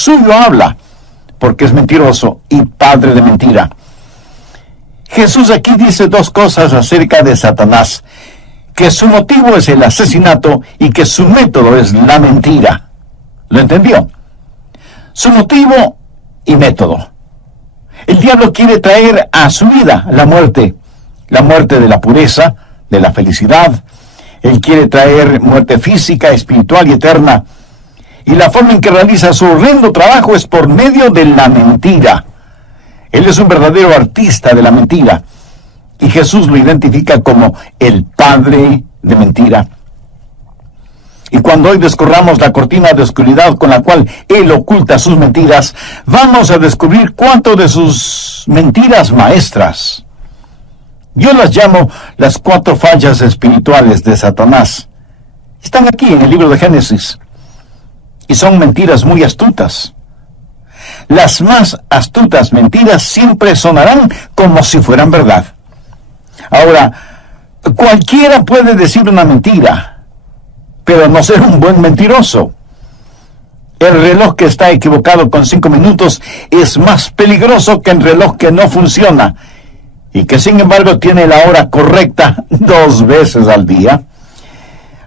suyo habla, porque es mentiroso y padre de mentira. Jesús aquí dice dos cosas acerca de Satanás: que su motivo es el asesinato y que su método es la mentira. ¿Lo entendió? Su motivo y método. El diablo quiere traer a su vida la muerte de la pureza, de la felicidad. Él quiere traer muerte física, espiritual y eterna. Y la forma en que realiza su horrendo trabajo es por medio de la mentira. Él es un verdadero artista de la mentira. Y Jesús lo identifica como el padre de mentira. Y cuando hoy descorramos la cortina de oscuridad con la cual Él oculta sus mentiras, vamos a descubrir cuánto de sus mentiras maestras. Yo las llamo las 4 fallas espirituales de Satanás. Están aquí en el libro de Génesis. Y son mentiras muy astutas. Las más astutas mentiras siempre sonarán como si fueran verdad. Ahora, cualquiera puede decir una mentira, pero no ser un buen mentiroso. El reloj que está equivocado con 5 minutos es más peligroso que el reloj que no funciona y que sin embargo tiene la hora correcta 2 veces al día.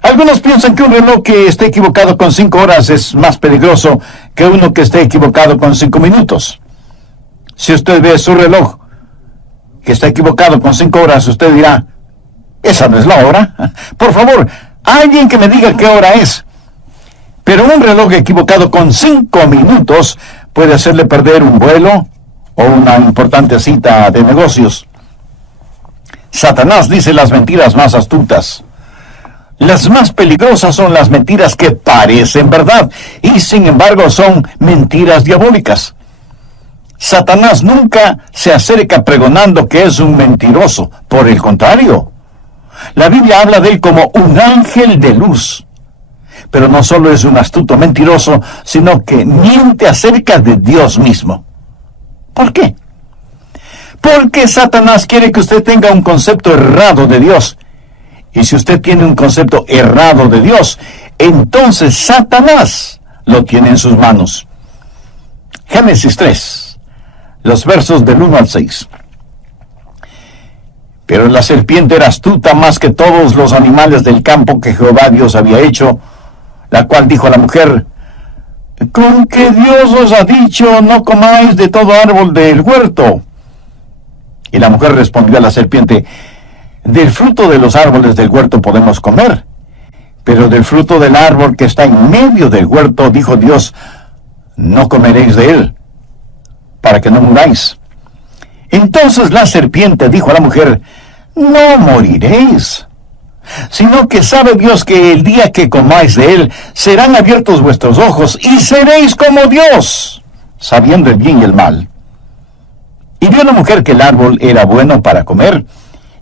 Algunos piensan que un reloj que esté equivocado con 5 horas es más peligroso que uno que esté equivocado con 5 minutos. Si usted ve su reloj que está equivocado con 5 horas, usted dirá: esa no es la hora. Por favor, alguien que me diga qué hora es. Pero un reloj equivocado con 5 minutos puede hacerle perder un vuelo o una importante cita de negocios. Satanás dice las mentiras más astutas. Las más peligrosas son las mentiras que parecen verdad y sin embargo son mentiras diabólicas. Satanás nunca se acerca pregonando que es un mentiroso. Por el contrario, la Biblia habla de él como un ángel de luz. Pero no solo es un astuto mentiroso, sino que miente acerca de Dios mismo. ¿Por qué? Porque Satanás quiere que usted tenga un concepto errado de Dios. Y si usted tiene un concepto errado de Dios, entonces Satanás lo tiene en sus manos. Génesis 3, los versos del 1 al 6. Pero la serpiente era astuta más que todos los animales del campo que Jehová Dios había hecho, la cual dijo a la mujer: ¿con qué Dios os ha dicho, no comáis de todo árbol del huerto? Y la mujer respondió a la serpiente: del fruto de los árboles del huerto podemos comer, pero del fruto del árbol que está en medio del huerto, dijo Dios, no comeréis de él, para que no muráis. Entonces la serpiente dijo a la mujer: no moriréis, sino que sabe Dios que el día que comáis de él, serán abiertos vuestros ojos, y seréis como Dios, sabiendo el bien y el mal. Y vio la mujer que el árbol era bueno para comer,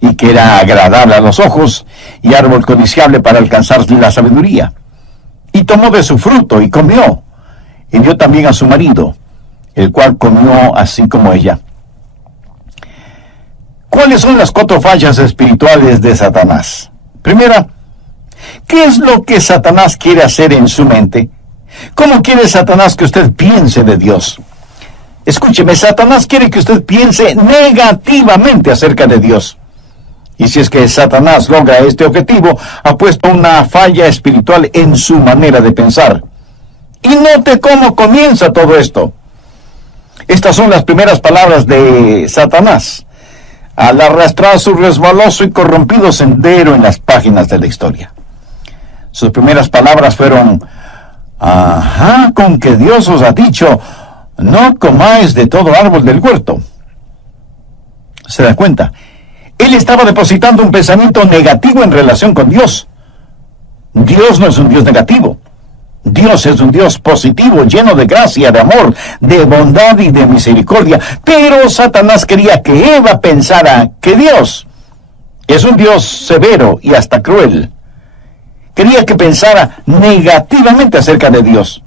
y que era agradable a los ojos, y árbol codiciable para alcanzar la sabiduría. Y tomó de su fruto, y comió, y dio también a su marido, el cual comió así como ella. ¿Cuáles son las 4 fallas espirituales de Satanás? Primera, ¿qué es lo que Satanás quiere hacer en su mente? ¿Cómo quiere Satanás que usted piense de Dios? Escúcheme, Satanás quiere que usted piense negativamente acerca de Dios. Y si es que Satanás logra este objetivo, ha puesto una falla espiritual en su manera de pensar. Y note cómo comienza todo esto. Estas son las primeras palabras de Satanás al arrastrar su resbaloso y corrompido sendero en las páginas de la historia. Sus primeras palabras fueron: ajá, con que Dios os ha dicho, no comáis de todo árbol del huerto. ¿Se da cuenta? Él estaba depositando un pensamiento negativo en relación con Dios. Dios no es un Dios negativo. Dios es un Dios positivo, lleno de gracia, de amor, de bondad y de misericordia. Pero Satanás quería que Eva pensara que Dios es un Dios severo y hasta cruel. Quería que pensara negativamente acerca de Dios.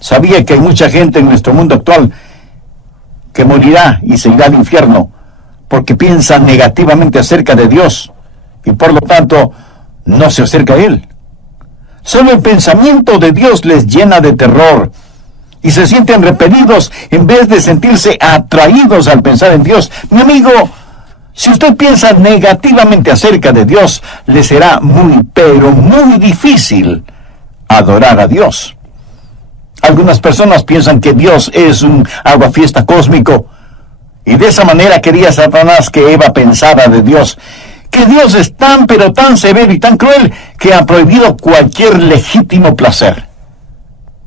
Sabía que hay mucha gente en nuestro mundo actual que morirá y se irá al infierno porque piensa negativamente acerca de Dios y por lo tanto no se acerca a Él. Solo el pensamiento de Dios les llena de terror y se sienten repelidos en vez de sentirse atraídos al pensar en Dios. Mi amigo, si usted piensa negativamente acerca de Dios, le será muy, pero muy difícil adorar a Dios. Algunas personas piensan que Dios es un aguafiesta cósmico, y de esa manera quería Satanás que Eva pensara de Dios, que Dios es tan, pero tan severo y tan cruel que ha prohibido cualquier legítimo placer.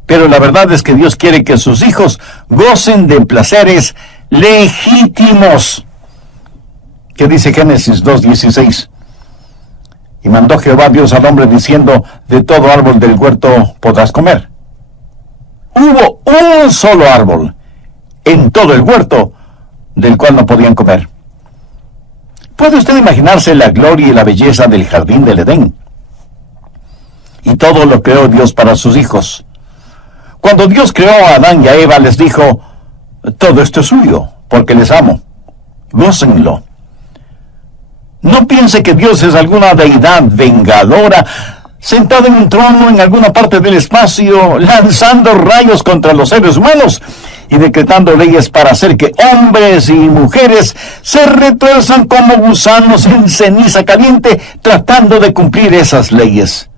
Pero la verdad es que Dios quiere que sus hijos gocen de placeres legítimos. ¿Qué dice Génesis 2:16? Y mandó Jehová Dios al hombre diciendo, de todo árbol del huerto podrás comer. Hubo un solo árbol en todo el huerto del cual no podían comer. ¿Puede usted imaginarse la gloria y la belleza del jardín del Edén? Y todo lo creó Dios para sus hijos. Cuando Dios creó a Adán y a Eva, les dijo, todo esto es suyo, porque les amo. Gócenlo. No piense que Dios es alguna deidad vengadora, sentado en un trono en alguna parte del espacio, lanzando rayos contra los seres humanos y decretando leyes para hacer que hombres y mujeres se retuerzan como gusanos en ceniza caliente, tratando de cumplir esas leyes.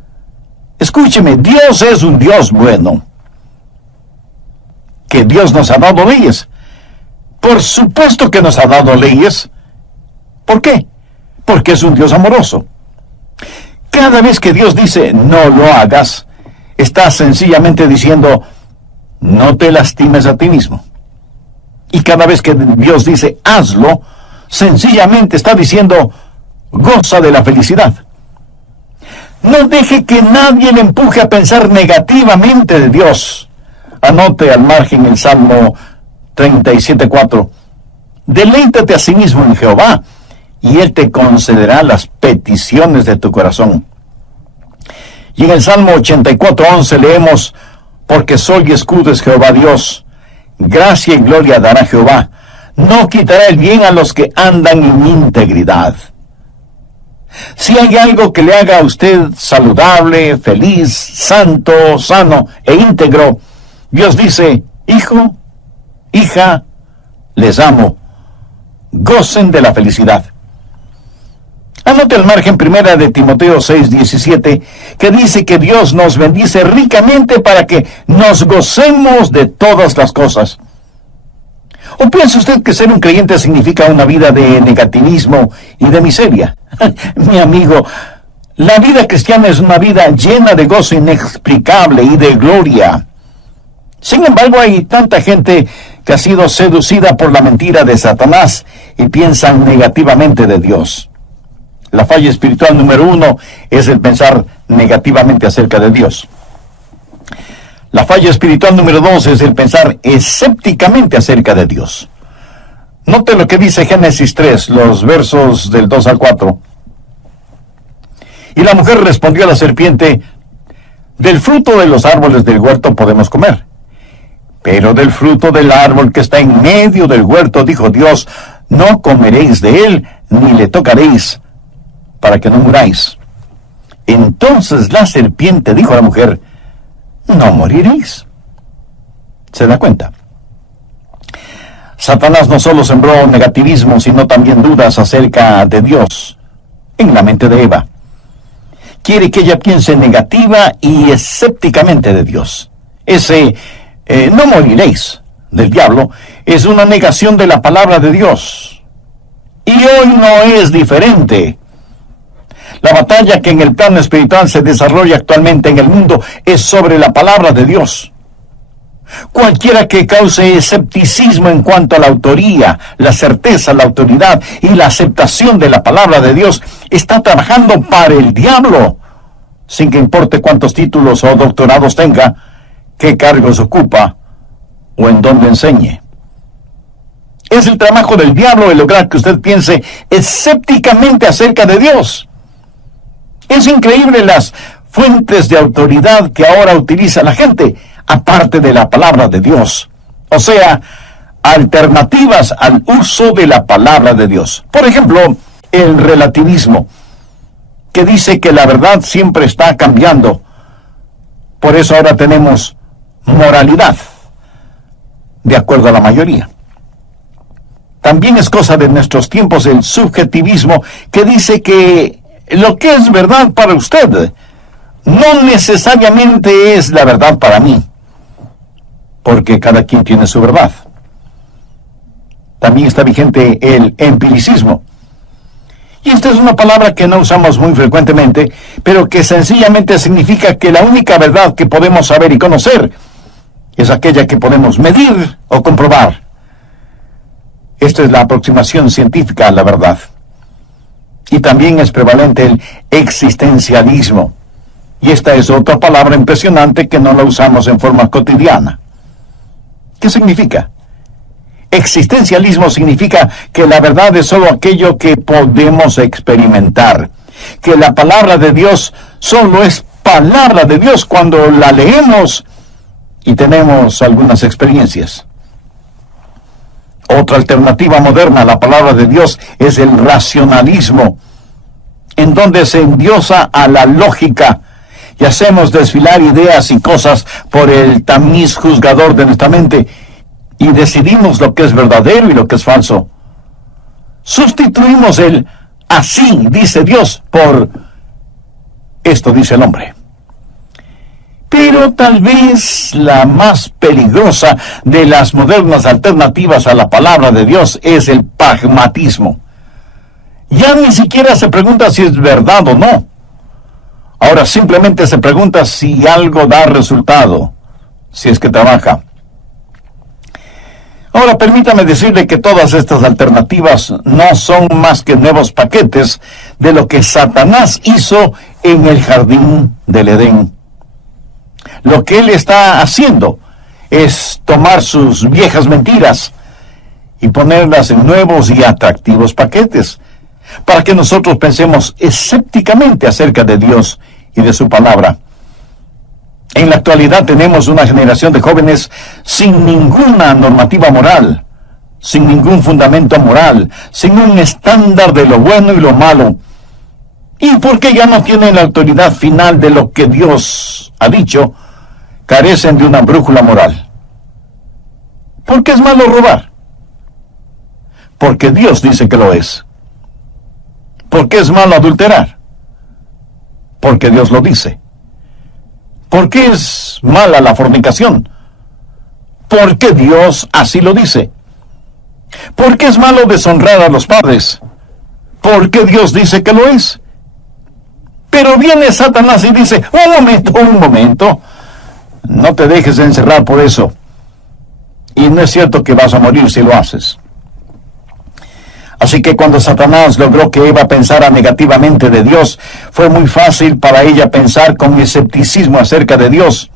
Escúcheme, Dios es un Dios bueno. ¿Que Dios nos ha dado leyes? Por supuesto que nos ha dado leyes. ¿Por qué? Porque es un Dios amoroso. Cada vez que Dios dice, no lo hagas, está sencillamente diciendo, no te lastimes a ti mismo. Y cada vez que Dios dice, hazlo, sencillamente está diciendo, goza de la felicidad. No deje que nadie le empuje a pensar negativamente de Dios. Anote al margen el Salmo 37:4. Deleítate a sí mismo en Jehová, y Él te concederá las peticiones de tu corazón. Y en el Salmo 84:11 leemos, porque sol y escudo es Jehová Dios, gracia y gloria dará Jehová, no quitará el bien a los que andan en integridad. Si hay algo que le haga a usted saludable, feliz, santo, sano e íntegro, Dios dice, hijo, hija, les amo, gocen de la felicidad. Anote al margen primera de Timoteo 6:17, que dice que Dios nos bendice ricamente para que nos gocemos de todas las cosas. ¿O piensa usted que ser un creyente significa una vida de negativismo y de miseria? Mi amigo, la vida cristiana es una vida llena de gozo inexplicable y de gloria. Sin embargo, hay tanta gente que ha sido seducida por la mentira de Satanás y piensan negativamente de Dios. La falla espiritual número 1 es el pensar negativamente acerca de Dios. La falla espiritual número 2 es el pensar escépticamente acerca de Dios. Note lo que dice Génesis 3, los versos del 2 al 4. Y la mujer respondió a la serpiente, del fruto de los árboles del huerto podemos comer, pero del fruto del árbol que está en medio del huerto, dijo Dios, no comeréis de él, ni le tocaréis, para que no muráis. Entonces la serpiente dijo a la mujer, no moriréis. ¿Se da cuenta? Satanás no solo sembró negativismo, sino también dudas acerca de Dios en la mente de Eva. Quiere que ella piense negativa y escépticamente de Dios. Ese no moriréis del diablo es una negación de la palabra de Dios. Y hoy no es diferente. La batalla que en el plano espiritual se desarrolla actualmente en el mundo es sobre la palabra de Dios. Cualquiera que cause escepticismo en cuanto a la autoría, la certeza, la autoridad y la aceptación de la palabra de Dios está trabajando para el diablo, sin que importe cuántos títulos o doctorados tenga, qué cargos ocupa o en dónde enseñe. Es el trabajo del diablo el lograr que usted piense escépticamente acerca de Dios. Es increíble las fuentes de autoridad que ahora utiliza la gente, aparte de la palabra de Dios. O sea, alternativas al uso de la palabra de Dios. Por ejemplo, el relativismo, que dice que la verdad siempre está cambiando. Por eso ahora tenemos moralidad, de acuerdo a la mayoría. También es cosa de nuestros tiempos el subjetivismo que dice que lo que es verdad para usted no necesariamente es la verdad para mí, porque cada quien tiene su verdad. También está vigente el empiricismo. Y esta es una palabra que no usamos muy frecuentemente, pero que sencillamente significa que la única verdad que podemos saber y conocer es aquella que podemos medir o comprobar. Esta es la aproximación científica a la verdad. Y también es prevalente el existencialismo. Y esta es otra palabra impresionante que no la usamos en forma cotidiana. ¿Qué significa? Existencialismo significa que la verdad es solo aquello que podemos experimentar, que la palabra de Dios solo es palabra de Dios cuando la leemos y tenemos algunas experiencias. Otra alternativa moderna a la palabra de Dios es el racionalismo, en donde se endiosa a la lógica y hacemos desfilar ideas y cosas por el tamiz juzgador de nuestra mente, y decidimos lo que es verdadero y lo que es falso. Sustituimos el así dice Dios por esto dice el hombre. Pero tal vez la más peligrosa de las modernas alternativas a la palabra de Dios es el pragmatismo. Ya ni siquiera se pregunta si es verdad o no. Ahora simplemente se pregunta si algo da resultado, si es que trabaja. Ahora permítame decirle que todas estas alternativas no son más que nuevos paquetes de lo que Satanás hizo en el jardín del Edén. Lo que él está haciendo es tomar sus viejas mentiras y ponerlas en nuevos y atractivos paquetes, para que nosotros pensemos escépticamente acerca de Dios y de su palabra. En la actualidad tenemos una generación de jóvenes sin ninguna normativa moral, sin ningún fundamento moral, sin un estándar de lo bueno y lo malo. Y porque ya no tienen la autoridad final de lo que Dios ha dicho, carecen de una brújula moral. ¿Por qué es malo robar? Porque Dios dice que lo es. ¿Por qué es malo adulterar? Porque Dios lo dice. ¿Por qué es mala la fornicación? Porque Dios así lo dice. ¿Por qué es malo deshonrar a los padres? Porque Dios dice que lo es. Pero viene Satanás y dice, un momento, no te dejes encerrar por eso. Y no es cierto que vas a morir si lo haces. Así que cuando Satanás logró que Eva pensara negativamente de Dios, fue muy fácil para ella pensar con escepticismo acerca de Dios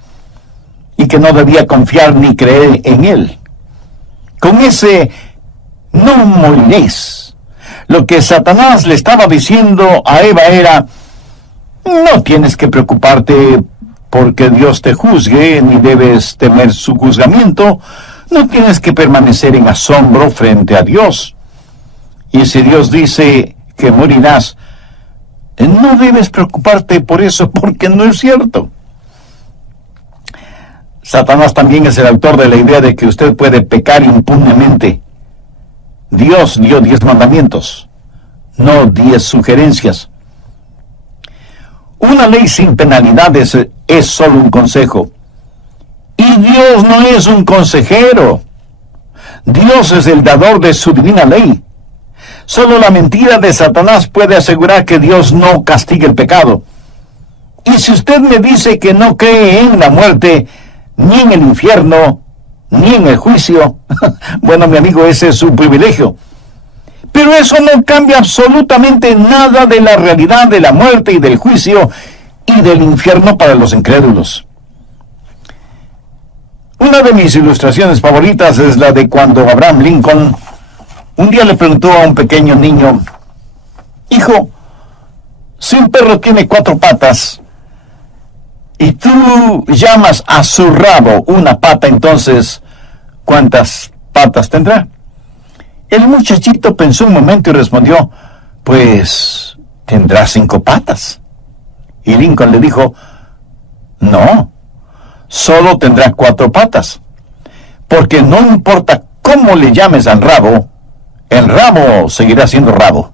y que no debía confiar ni creer en Él. Con ese no moriréis, lo que Satanás le estaba diciendo a Eva era, no tienes que preocuparte porque Dios te juzgue, ni debes temer su juzgamiento, no tienes que permanecer en asombro frente a Dios. Y si Dios dice que morirás, no debes preocuparte por eso, porque no es cierto. Satanás también es el autor de la idea de que usted puede pecar impunemente. Dios dio 10 mandamientos, no 10 sugerencias. Una ley sin penalidades es solo un consejo. Y Dios no es un consejero. Dios es el dador de su divina ley. Solo la mentira de Satanás puede asegurar que Dios no castigue el pecado. Y si usted me dice que no cree en la muerte, ni en el infierno, ni en el juicio, bueno, mi amigo, ese es su privilegio. Pero eso no cambia absolutamente nada de la realidad de la muerte y del juicio y del infierno para los incrédulos. Una de mis ilustraciones favoritas es la de cuando Abraham Lincoln un día le preguntó a un pequeño niño, hijo, si un perro tiene 4 patas y tú llamas a su rabo una pata, entonces, ¿cuántas patas tendrá? El muchachito pensó un momento y respondió, pues tendrá 5 patas. Y Lincoln le dijo, no, solo tendrá 4 patas. Porque no importa cómo le llames al rabo, el rabo seguirá siendo rabo.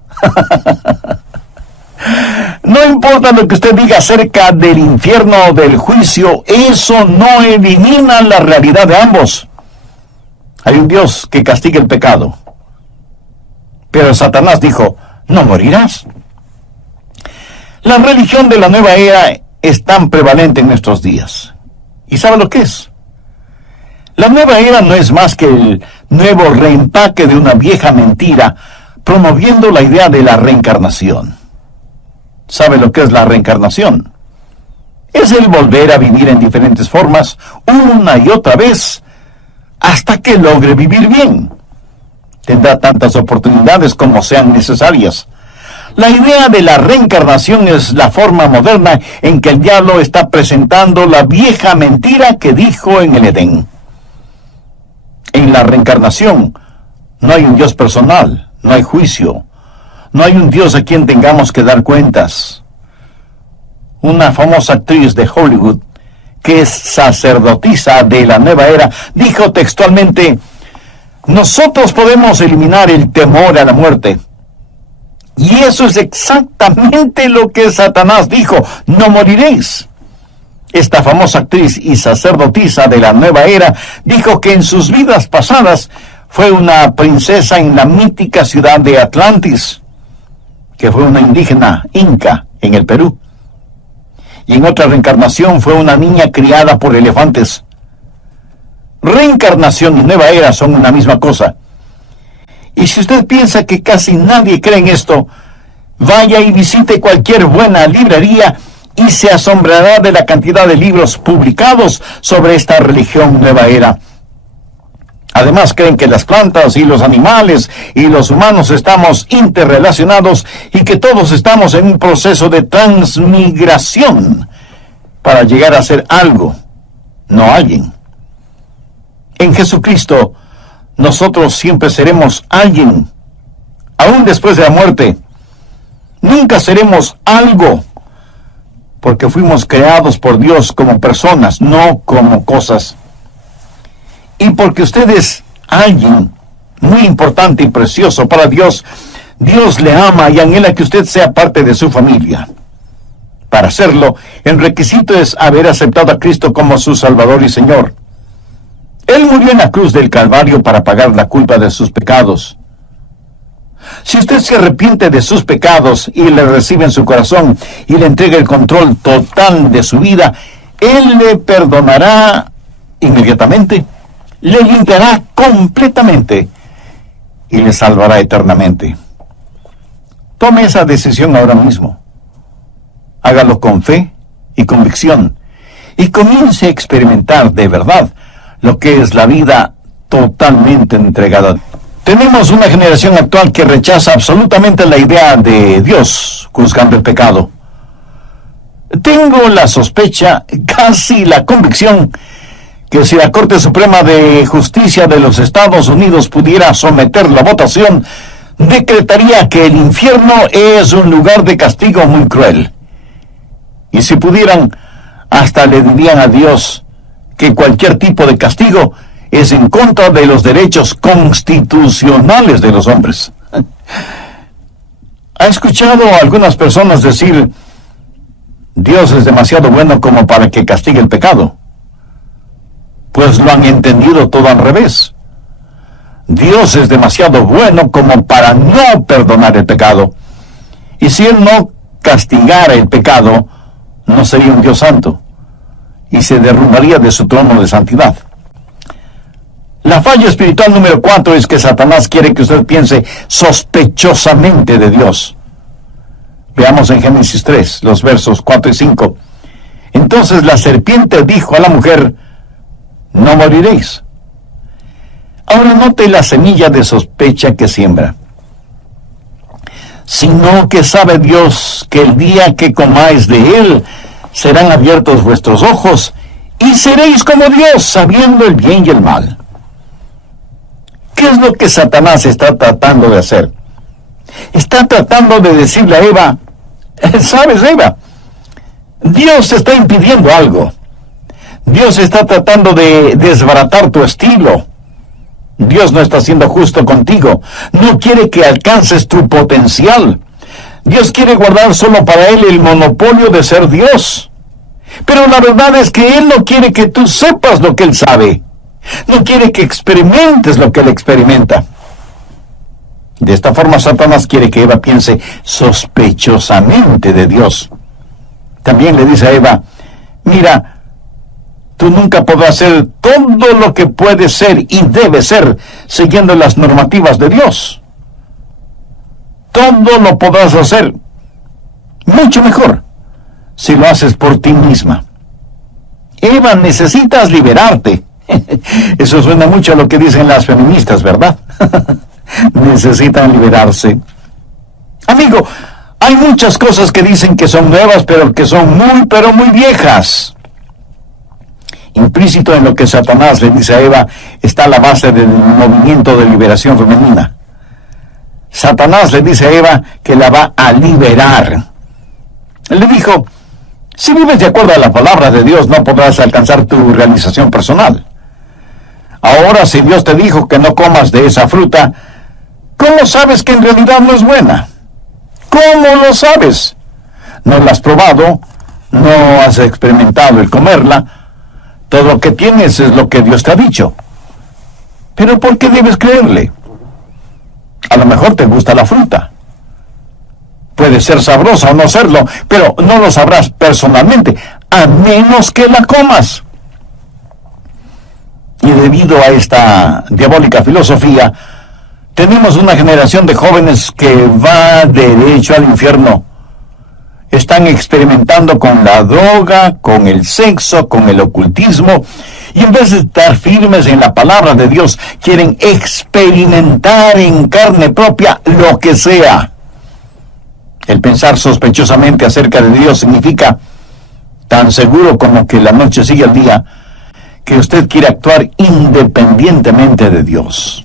No importa lo que usted diga acerca del infierno o del juicio, eso no elimina la realidad de ambos. Hay un Dios que castiga el pecado. Pero Satanás dijo, no morirás. La religión de la nueva era es tan prevalente en nuestros días. ¿Y sabe lo que es? La nueva era no es más que el nuevo reempaque de una vieja mentira, promoviendo la idea de la reencarnación. ¿Sabe lo que es la reencarnación? Es el volver a vivir en diferentes formas, una y otra vez, hasta que logre vivir bien. Tendrá tantas oportunidades como sean necesarias. La idea de la reencarnación es la forma moderna en que el diablo está presentando la vieja mentira que dijo en el Edén. En la reencarnación no hay un Dios personal, no hay juicio, no hay un Dios a quien tengamos que dar cuentas. Una famosa actriz de Hollywood, que es sacerdotisa de la nueva era, dijo textualmente, nosotros podemos eliminar el temor a la muerte. Y eso es exactamente lo que Satanás dijo, no moriréis. Esta famosa actriz y sacerdotisa de la nueva era dijo que en sus vidas pasadas fue una princesa en la mítica ciudad de Atlantis, que fue una indígena inca en el Perú. Y en otra reencarnación fue una niña criada por elefantes. Reencarnación y nueva era son una misma cosa. Y si usted piensa que casi nadie cree en esto, vaya y visite cualquier buena librería y se asombrará de la cantidad de libros publicados sobre esta religión nueva era. Además, creen que las plantas y los animales y los humanos estamos interrelacionados y que todos estamos en un proceso de transmigración para llegar a ser algo, no alguien. En Jesucristo, nosotros siempre seremos alguien, aún después de la muerte. Nunca seremos algo, porque fuimos creados por Dios como personas, no como cosas. Y porque usted es alguien muy importante y precioso para Dios, Dios le ama y anhela que usted sea parte de su familia. Para hacerlo, el requisito es haber aceptado a Cristo como su Salvador y Señor. Él murió en la cruz del Calvario para pagar la culpa de sus pecados. Si usted se arrepiente de sus pecados y le recibe en su corazón y le entrega el control total de su vida, Él le perdonará inmediatamente, le limpiará completamente y le salvará eternamente. Tome esa decisión ahora mismo. Hágalo con fe y convicción y comience a experimentar de verdad lo que es la vida totalmente entregada. Tenemos una generación actual que rechaza absolutamente la idea de Dios juzgando el pecado. Tengo la sospecha, casi la convicción, que si la Corte Suprema de Justicia de los Estados Unidos pudiera someter la votación, decretaría que el infierno es un lugar de castigo muy cruel. Y si pudieran, hasta le dirían a Dios que cualquier tipo de castigo es en contra de los derechos constitucionales de los hombres. ¿Ha escuchado a algunas personas decir, Dios es demasiado bueno como para que castigue el pecado? Pues lo han entendido todo al revés. Dios es demasiado bueno como para no perdonar el pecado. Y si Él no castigara el pecado, no sería un Dios santo y se derrumbaría de su trono de santidad. La falla espiritual número 4 es que Satanás quiere que usted piense sospechosamente de Dios. Veamos en Génesis 3, los versos 4 y 5. Entonces la serpiente dijo a la mujer, no moriréis. Ahora note la semilla de sospecha que siembra. Sino que sabe Dios que el día que comáis de él, serán abiertos vuestros ojos, y seréis como Dios, sabiendo el bien y el mal. ¿Qué es lo que Satanás está tratando de hacer? Está tratando de decirle a Eva, ¿sabes, Eva? Dios te está impidiendo algo. Dios está tratando de desbaratar tu estilo. Dios no está siendo justo contigo. No quiere que alcances tu potencial. Dios quiere guardar solo para Él el monopolio de ser Dios. Pero la verdad es que Él no quiere que tú sepas lo que Él sabe. No quiere que experimentes lo que Él experimenta. De esta forma, Satanás quiere que Eva piense sospechosamente de Dios. También le dice a Eva, mira, tú nunca podrás hacer todo lo que puedes ser y debes ser siguiendo las normativas de Dios. Todo lo podrás hacer mucho mejor si lo haces por ti misma. Eva, necesitas liberarte. Eso suena mucho a lo que dicen las feministas, ¿verdad? Necesitan liberarse. Amigo, hay muchas cosas que dicen que son nuevas, pero que son pero muy viejas. Implícito en lo que Satanás le dice a Eva está la base del movimiento de liberación femenina. Satanás le dice a Eva que la va a liberar. Él le dijo, si vives de acuerdo a la palabra de Dios, no podrás alcanzar tu realización personal. Ahora, si Dios te dijo que no comas de esa fruta, ¿cómo sabes que en realidad no es buena? ¿Cómo lo sabes? No la has probado, no has experimentado el comerla. Todo lo que tienes es lo que Dios te ha dicho. ¿Pero por qué debes creerle? A lo mejor te gusta la fruta. Puede ser sabrosa o no serlo, pero no lo sabrás personalmente, a menos que la comas. Y debido a esta diabólica filosofía, tenemos una generación de jóvenes que va derecho al infierno. Están experimentando con la droga, con el sexo, con el ocultismo, y en vez de estar firmes en la palabra de Dios, quieren experimentar en carne propia lo que sea. El pensar sospechosamente acerca de Dios significa, tan seguro como que la noche sigue al día, que usted quiere actuar independientemente de Dios.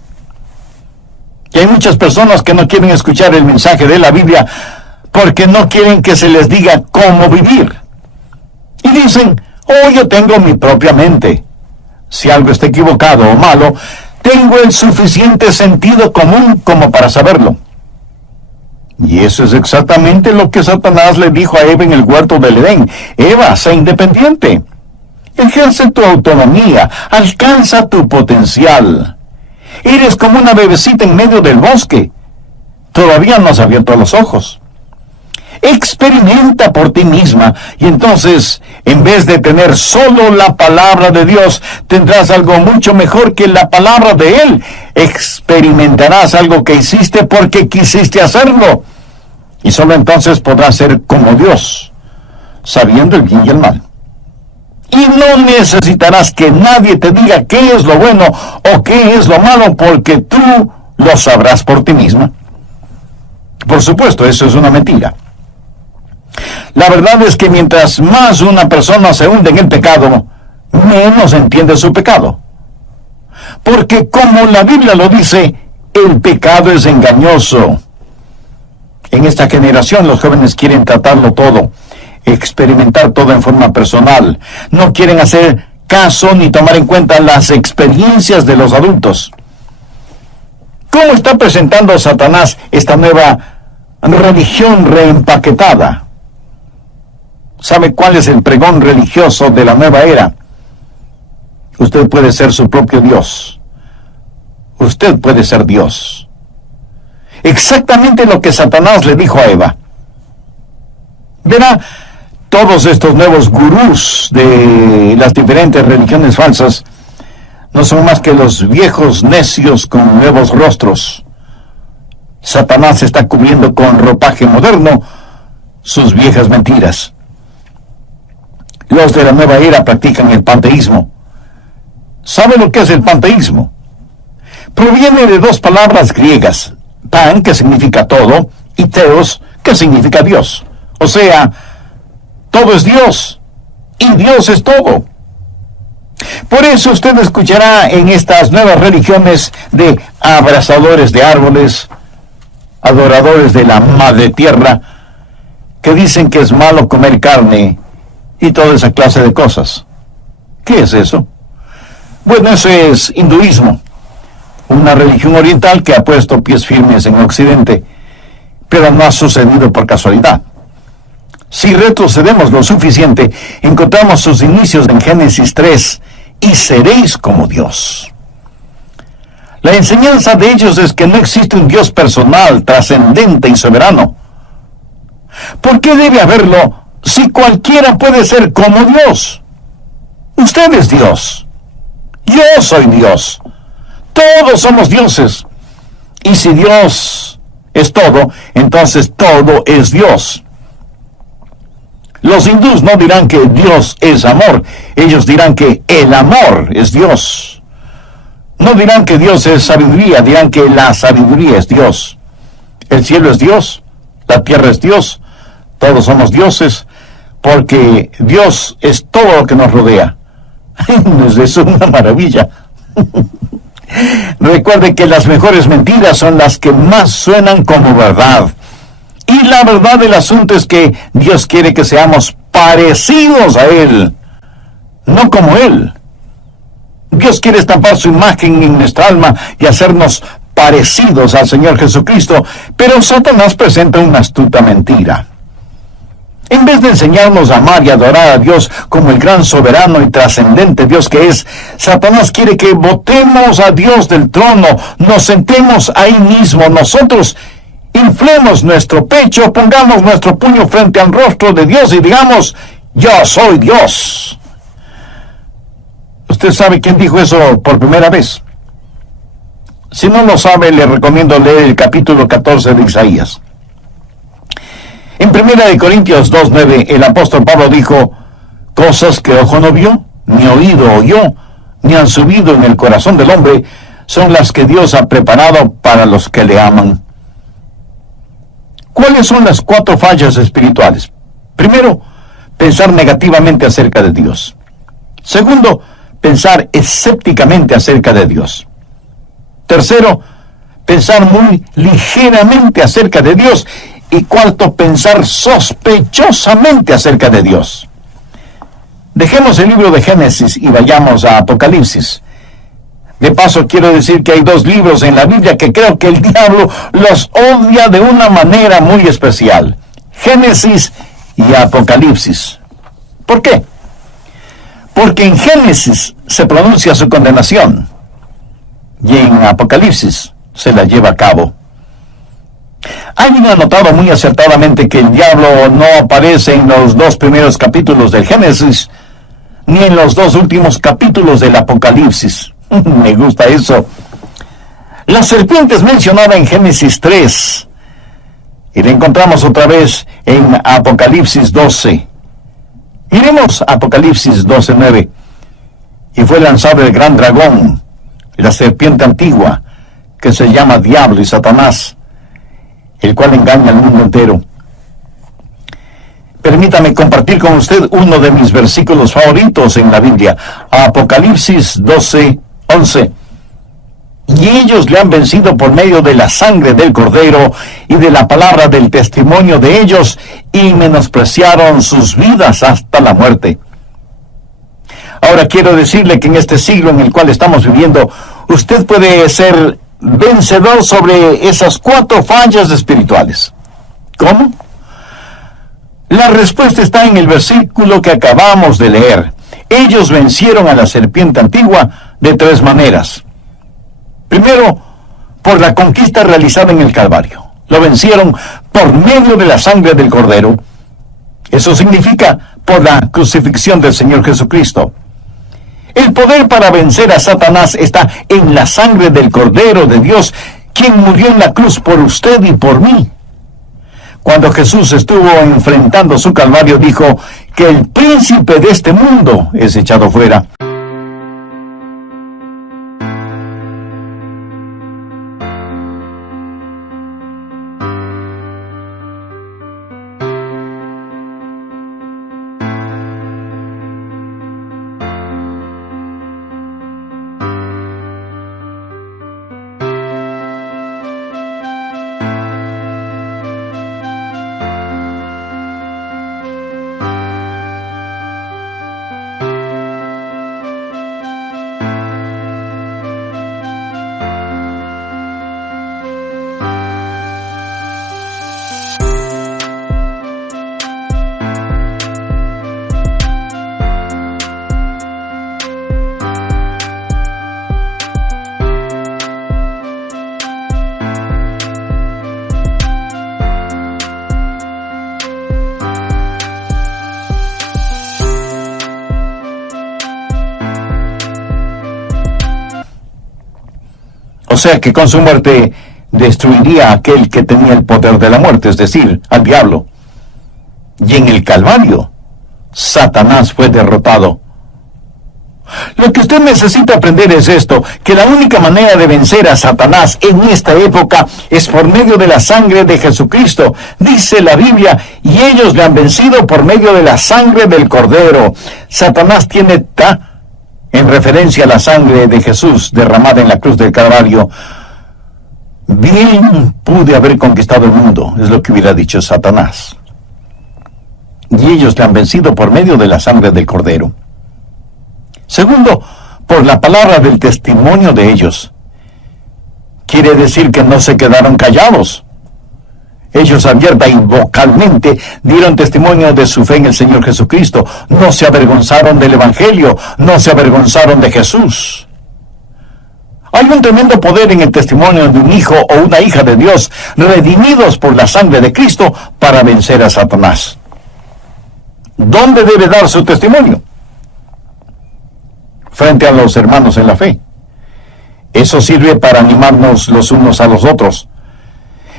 Y hay muchas personas que no quieren escuchar el mensaje de la Biblia porque no quieren que se les diga cómo vivir. Y dicen, oh, yo tengo mi propia mente. Si algo está equivocado o malo, tengo el suficiente sentido común como para saberlo. Y eso es exactamente lo que Satanás le dijo a Eva en el huerto del Edén. Eva, sé independiente. Ejerce tu autonomía, alcanza tu potencial. Eres como una bebecita en medio del bosque. Todavía no has abierto los ojos. Experimenta por ti misma y entonces, en vez de tener solo la palabra de Dios, tendrás algo mucho mejor que la palabra de Él. Experimentarás algo que hiciste porque quisiste hacerlo. Y solo entonces podrás ser como Dios, sabiendo el bien y el mal. Y no necesitarás que nadie te diga qué es lo bueno o qué es lo malo, porque tú lo sabrás por ti misma. Por supuesto, eso es una mentira. La verdad es que mientras más una persona se hunde en el pecado, menos entiende su pecado. Porque como la Biblia lo dice, el pecado es engañoso. En esta generación los jóvenes quieren tratarlo todo, experimentar todo en forma personal. No quieren hacer caso ni tomar en cuenta las experiencias de los adultos. ¿Cómo está presentando Satanás esta nueva religión reempaquetada? ¿Sabe cuál es el pregón religioso de la nueva era? Usted puede ser su propio Dios. Usted puede ser Dios. Exactamente lo que Satanás le dijo a Eva. Verá, todos estos nuevos gurús de las diferentes religiones falsas no son más que los viejos necios con nuevos rostros. Satanás está cubriendo con ropaje moderno sus viejas mentiras. Los de la nueva era practican el panteísmo. ¿Sabe lo que es el panteísmo? Proviene de dos palabras griegas, pan, que significa todo, y theos, que significa Dios. O sea, todo es Dios, y Dios es todo. Por eso usted escuchará en estas nuevas religiones de abrazadores de árboles, adoradores de la madre tierra, que dicen que es malo comer carne y toda esa clase de cosas. ¿Qué es eso? Bueno, eso es hinduismo, una religión oriental que ha puesto pies firmes en Occidente, pero no ha sucedido por casualidad. Si retrocedemos lo suficiente, encontramos sus inicios en Génesis 3, y seréis como Dios. La enseñanza de ellos es que no existe un Dios personal, trascendente y soberano. ¿Por qué debe haberlo si cualquiera puede ser como Dios? Usted es Dios. Yo soy Dios. Todos somos dioses. Y si Dios es todo, entonces todo es Dios. Los hindús no dirán que Dios es amor. Ellos dirán que el amor es Dios. No dirán que Dios es sabiduría, dirán que la sabiduría es Dios. El cielo es Dios, la tierra es Dios, todos somos dioses, porque Dios es todo lo que nos rodea. Es una maravilla. Recuerde que las mejores mentiras son las que más suenan como verdad. Y la verdad del asunto es que Dios quiere que seamos parecidos a Él, no como Él. Dios quiere estampar su imagen en nuestra alma y hacernos parecidos al Señor Jesucristo, pero Satanás presenta una astuta mentira. En vez de enseñarnos a amar y adorar a Dios como el gran soberano y trascendente Dios que es, Satanás quiere que botemos a Dios del trono, nos sentemos ahí mismo, nosotros inflemos nuestro pecho, pongamos nuestro puño frente al rostro de Dios y digamos, yo soy Dios. ¿Usted sabe quién dijo eso por primera vez? Si no lo sabe, le recomiendo leer el capítulo 14 de Isaías. En 1 Corintios 2:9, el apóstol Pablo dijo, cosas que ojo no vio, ni oído oyó, ni han subido en el corazón del hombre, son las que Dios ha preparado para los que le aman. ¿Cuáles son las 4 fallas espirituales? Primero, pensar negativamente acerca de Dios. Segundo, pensar escépticamente acerca de Dios. Tercero, pensar muy ligeramente acerca de Dios. Y cuarto, pensar sospechosamente acerca de Dios. Dejemos el libro de Génesis y vayamos a Apocalipsis. De paso, quiero decir que hay 2 libros en la Biblia que creo que el diablo los odia de una manera muy especial. Génesis y Apocalipsis. ¿Por qué? Porque en Génesis se pronuncia su condenación y en Apocalipsis se la lleva a cabo. Alguien ha notado muy acertadamente que el diablo no aparece en los 2 primeros capítulos del Génesis, ni en los 2 últimos capítulos del Apocalipsis. Me gusta eso. La serpiente es mencionada en Génesis 3, y la encontramos otra vez en Apocalipsis 12. Miremos Apocalipsis 12:9. Y fue lanzado el gran dragón, la serpiente antigua, que se llama Diablo y Satanás, el cual engaña al mundo entero. Permítame compartir con usted uno de mis versículos favoritos en la Biblia, Apocalipsis 12:11. Y ellos le han vencido por medio de la sangre del Cordero y de la palabra del testimonio de ellos, y menospreciaron sus vidas hasta la muerte. Ahora quiero decirle que en este siglo en el cual estamos viviendo, usted puede ser vencedor sobre esas 4 fallas espirituales. ¿Cómo? La respuesta está en el versículo que acabamos de leer. Ellos vencieron a la serpiente antigua de 3 maneras. Primero, por la conquista realizada en el Calvario. Lo vencieron por medio de la sangre del Cordero. Eso significa por la crucifixión del Señor Jesucristo. El poder para vencer a Satanás está en la sangre del Cordero de Dios, quien murió en la cruz por usted y por mí. Cuando Jesús estuvo enfrentando su Calvario, dijo que el príncipe de este mundo es echado fuera. sea que con su muerte destruiría a aquel que tenía el poder de la muerte, es decir, al diablo. Y en el Calvario, Satanás fue derrotado. Lo que usted necesita aprender es esto, que la única manera de vencer a Satanás en esta época es por medio de la sangre de Jesucristo. Dice la Biblia, y ellos le han vencido por medio de la sangre del Cordero. Satanás tiene en referencia a la sangre de Jesús derramada en la cruz del Calvario. Bien pude haber conquistado el mundo, es lo que hubiera dicho Satanás. Y ellos le han vencido por medio de la sangre del Cordero. Segundo, por la palabra del testimonio de ellos. Quiere decir que no se quedaron callados. Ellos abierta y vocalmente dieron testimonio de su fe en el Señor Jesucristo. No se avergonzaron del Evangelio, no se avergonzaron de Jesús. Hay un tremendo poder en el testimonio de un hijo o una hija de Dios, redimidos por la sangre de Cristo para vencer a Satanás. ¿Dónde debe dar su testimonio? Frente a los hermanos en la fe. Eso sirve para animarnos los unos a los otros.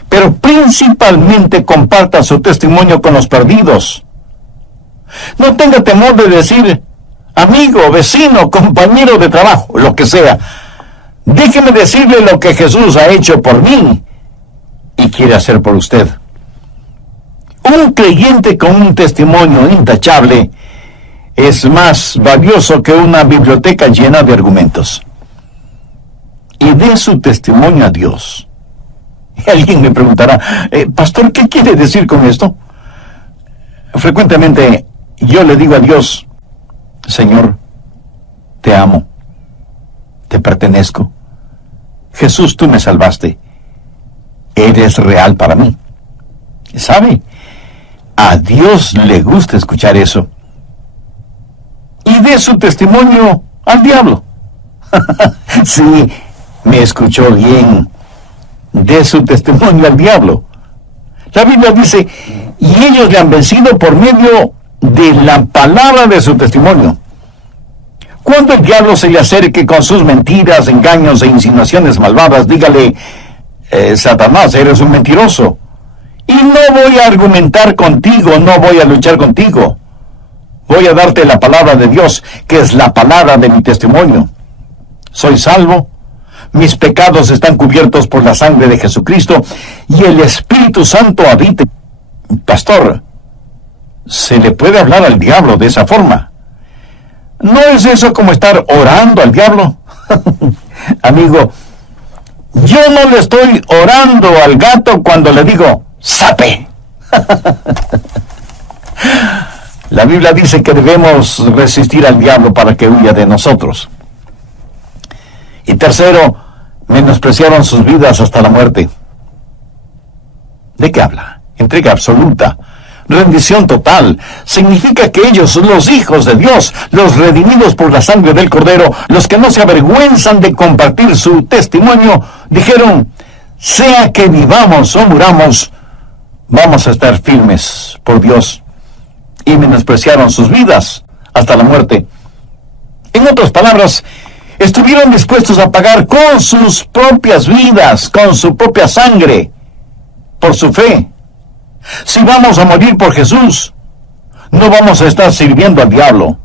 Pero principalmente comparta su testimonio con los perdidos. No tenga temor de decir, amigo, vecino, compañero de trabajo, lo que sea. Déjeme decirle lo que Jesús ha hecho por mí y quiere hacer por usted. Un creyente con un testimonio intachable es más valioso que una biblioteca llena de argumentos. Y dé su testimonio a Dios. Y alguien me preguntará, pastor, ¿qué quiere decir con esto? Frecuentemente yo le digo a Dios, Señor, te amo, te pertenezco. Jesús, tú me salvaste. Eres real para mí. ¿Sabe? A Dios le gusta escuchar eso. Y dé su testimonio al diablo. Sí, me escuchó bien. Dé su testimonio al diablo. La Biblia dice, y ellos le han vencido por medio de la palabra de su testimonio. Cuando el diablo se le acerque con sus mentiras, engaños e insinuaciones malvadas, dígale, Satanás, eres un mentiroso. Y no voy a argumentar contigo, no voy a luchar contigo. Voy a darte la palabra de Dios, que es la palabra de mi testimonio. Soy salvo, mis pecados están cubiertos por la sangre de Jesucristo, y el Espíritu Santo habita. Pastor, ¿se le puede hablar al diablo de esa forma? ¿No es eso como estar orando al diablo? Amigo, yo no le estoy orando al gato cuando le digo, ¡sape! La Biblia dice que debemos resistir al diablo para que huya de nosotros. Y tercero, menospreciaron sus vidas hasta la muerte. ¿De qué habla? Entrega absoluta, rendición total. Significa que ellos, los hijos de Dios, los redimidos por la sangre del Cordero, los que no se avergüenzan de compartir su testimonio, dijeron, sea que vivamos o muramos, vamos a estar firmes por Dios. Y menospreciaron sus vidas hasta la muerte. En otras palabras, estuvieron dispuestos a pagar con sus propias vidas, con su propia sangre, por su fe. Si vamos a morir por Jesús, no vamos a estar sirviendo al diablo.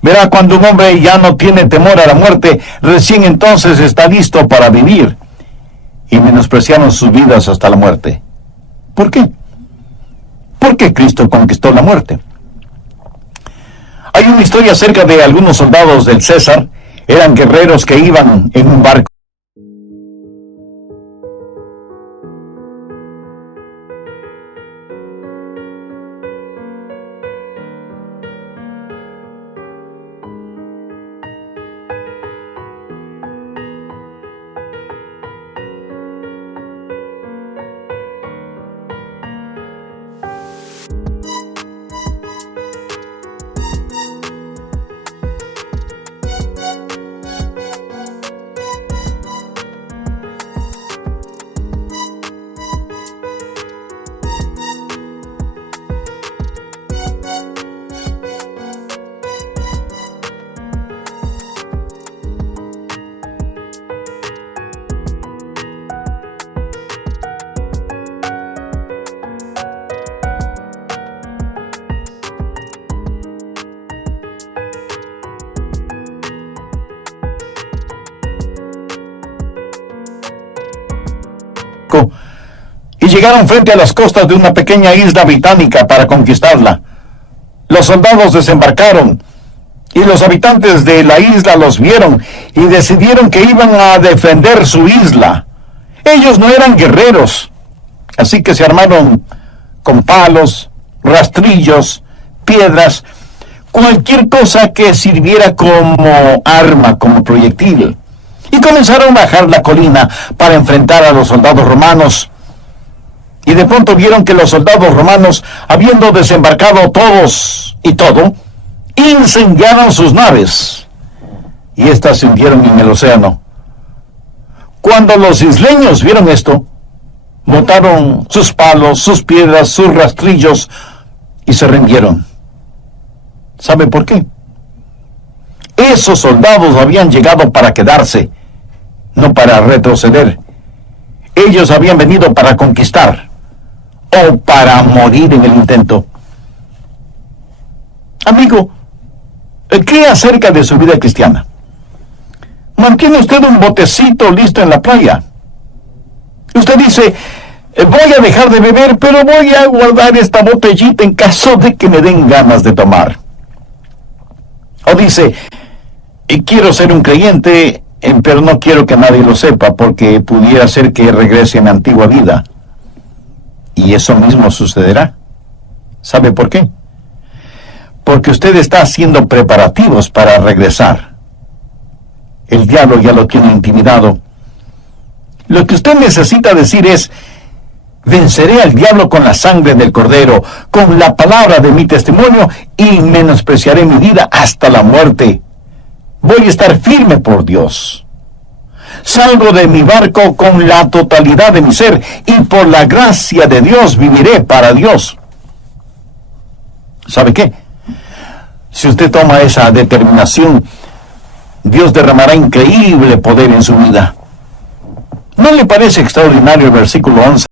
Verá, cuando un hombre ya no tiene temor a la muerte, recién entonces está listo para vivir. Y menospreciaron sus vidas hasta la muerte. ¿Por qué? Porque Cristo conquistó la muerte. Hay una historia acerca de algunos soldados del César. Eran guerreros que iban en un barco. y llegaron frente a las costas de una pequeña isla británica para conquistarla. Los soldados desembarcaron, y los habitantes de la isla los vieron y decidieron que iban a defender su isla. Ellos no eran guerreros, así que se armaron con palos, rastrillos, piedras, cualquier cosa que sirviera como arma, como proyectil, y comenzaron a bajar la colina para enfrentar a los soldados romanos. Y de pronto vieron que los soldados romanos, habiendo desembarcado todos y todo, incendiaron sus naves, y éstas se hundieron en el océano. Cuando los isleños vieron esto, botaron sus palos, sus piedras, sus rastrillos, y se rindieron. ¿Sabe por qué? Esos soldados habían llegado para quedarse, no para retroceder. Ellos habían venido para conquistar, o para morir en el intento. Amigo, ¿qué acerca de su vida cristiana? ¿Mantiene usted un botecito listo en la playa? Usted dice, voy a dejar de beber, pero voy a guardar esta botellita en caso de que me den ganas de tomar. O dice, quiero ser un creyente, pero no quiero que nadie lo sepa, porque pudiera ser que regrese a mi antigua vida. Y eso mismo sucederá. ¿Sabe por qué? Porque usted está haciendo preparativos para regresar. El diablo ya lo tiene intimidado. Lo que usted necesita decir es, venceré al diablo con la sangre del Cordero, con la palabra de mi testimonio, y menospreciaré mi vida hasta la muerte. Voy a estar firme por Dios. Salgo de mi barco con la totalidad de mi ser, y por la gracia de Dios viviré para Dios. ¿Sabe qué? Si usted toma esa determinación, Dios derramará increíble poder en su vida. ¿No le parece extraordinario el versículo 11?